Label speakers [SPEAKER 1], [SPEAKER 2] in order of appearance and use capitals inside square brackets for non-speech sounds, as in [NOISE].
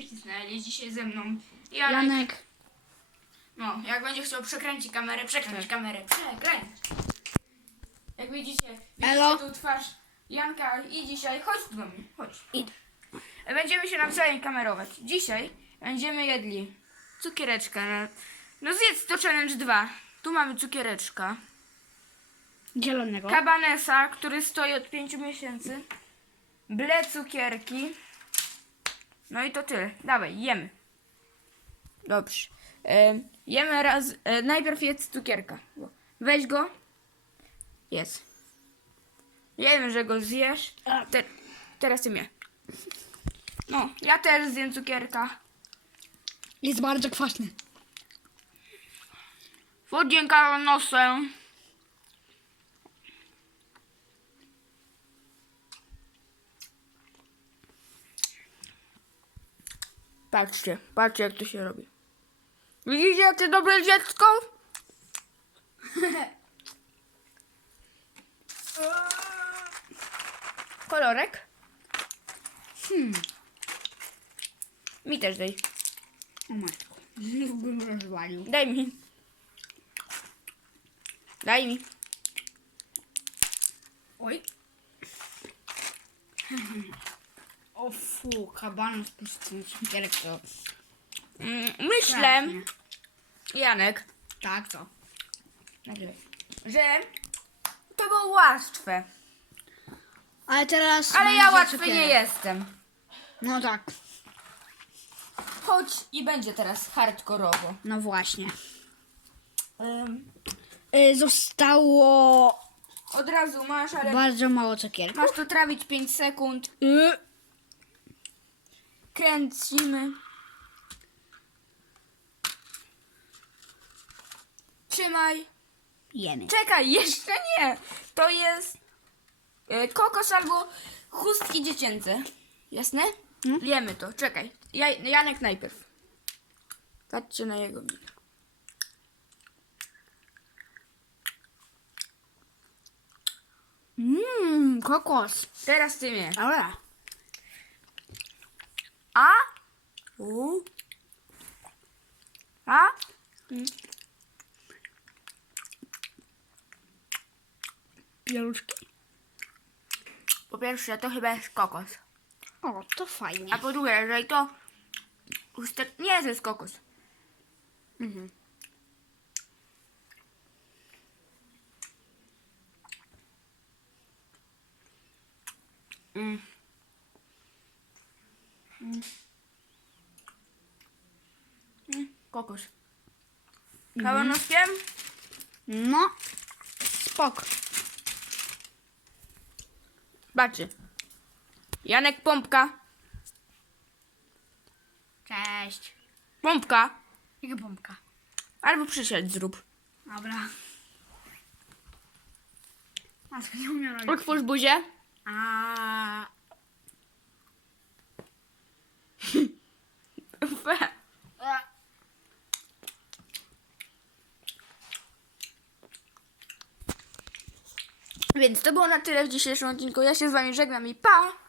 [SPEAKER 1] Ismael jest dzisiaj ze mną. Janek.
[SPEAKER 2] Janek.
[SPEAKER 1] No, jak będzie chciał przekręcić kamerę, przekręć
[SPEAKER 2] Tak.
[SPEAKER 1] kamerę, przekręć. Jak widzicie, widzicie
[SPEAKER 2] Elo.
[SPEAKER 1] tu twarz Janka i dzisiaj, chodź do mnie, chodź.
[SPEAKER 2] Idę.
[SPEAKER 1] Będziemy się nawzajem kamerować. Dzisiaj będziemy jedli cukiereczka. na- No zjedz to challenge 2. Tu mamy cukiereczka.
[SPEAKER 2] Zielonego.
[SPEAKER 1] Kabanesa, który stoi od 5 miesięcy. Ble cukierki. No i to tyle. Dawaj, jemy. Dobrze. E, jemy raz. E, najpierw jedz cukierka. Weź go. Jedz. Wiemy, że go zjesz. Te, teraz ty mnie. No, ja też zjem cukierka.
[SPEAKER 2] Jest bardzo kwaśny.
[SPEAKER 1] Wodzinka nosem. Patrzcie, patrzcie jak to się robi. Widzicie jakie dobre dziecko? [LAUGHS] Kolorek?
[SPEAKER 2] Hmm.
[SPEAKER 1] Mi też daj.
[SPEAKER 2] O matko. Bym rozwalił.
[SPEAKER 1] Daj mi. Daj mi.
[SPEAKER 2] Oj. [LAUGHS] O fu, kabanos plus ten cukierek to...
[SPEAKER 1] Mm, Myślę,
[SPEAKER 2] strasznie.
[SPEAKER 1] Janek,
[SPEAKER 2] Tak, to.
[SPEAKER 1] Nagrywaj. że to było łatwe.
[SPEAKER 2] Ale teraz...
[SPEAKER 1] Ale ja
[SPEAKER 2] będzie
[SPEAKER 1] łatwy
[SPEAKER 2] cukierek.
[SPEAKER 1] nie jestem.
[SPEAKER 2] No tak.
[SPEAKER 1] Chodź i będzie teraz hardkorowo.
[SPEAKER 2] No właśnie.
[SPEAKER 1] Ym,
[SPEAKER 2] Y, zostało
[SPEAKER 1] od razu masz, ale
[SPEAKER 2] bardzo mało cukierka.
[SPEAKER 1] masz tu trawić 5 sekund.
[SPEAKER 2] Y,
[SPEAKER 1] Kręcimy. Trzymaj.
[SPEAKER 2] jemy.
[SPEAKER 1] Czekaj, [LAUGHS] jeszcze nie. To jest y, kokos albo chustki dziecięce. Jasne?
[SPEAKER 2] Mm.
[SPEAKER 1] Jemy to. Czekaj. Ja, Janek najpierw. Patrzcie na jego minę.
[SPEAKER 2] Mmm, kokos.
[SPEAKER 1] Teraz ty mnie.
[SPEAKER 2] Dobra.
[SPEAKER 1] A? U? A?
[SPEAKER 2] Pieluszki.
[SPEAKER 1] Po pierwsze, to chyba jest kokos.
[SPEAKER 2] O, to fajnie.
[SPEAKER 1] A po drugie, jeżeli to... chustek- Nie, to jest kokos.
[SPEAKER 2] Mhm.
[SPEAKER 1] Mm. Mm. Mm, Kokos. Kałanoskiem?
[SPEAKER 2] No. Spok.
[SPEAKER 1] Baczy. Janek Pompka.
[SPEAKER 2] Cześć.
[SPEAKER 1] Pompka.
[SPEAKER 2] Jaka pompka?
[SPEAKER 1] Albo przysiadź zrób.
[SPEAKER 2] Dobra. Matko, nie umiem robić.
[SPEAKER 1] Otwórz buzię.
[SPEAKER 2] A,
[SPEAKER 1] Więc to było na tyle w dzisiejszym odcinku. Ja się z wami żegnam i pa!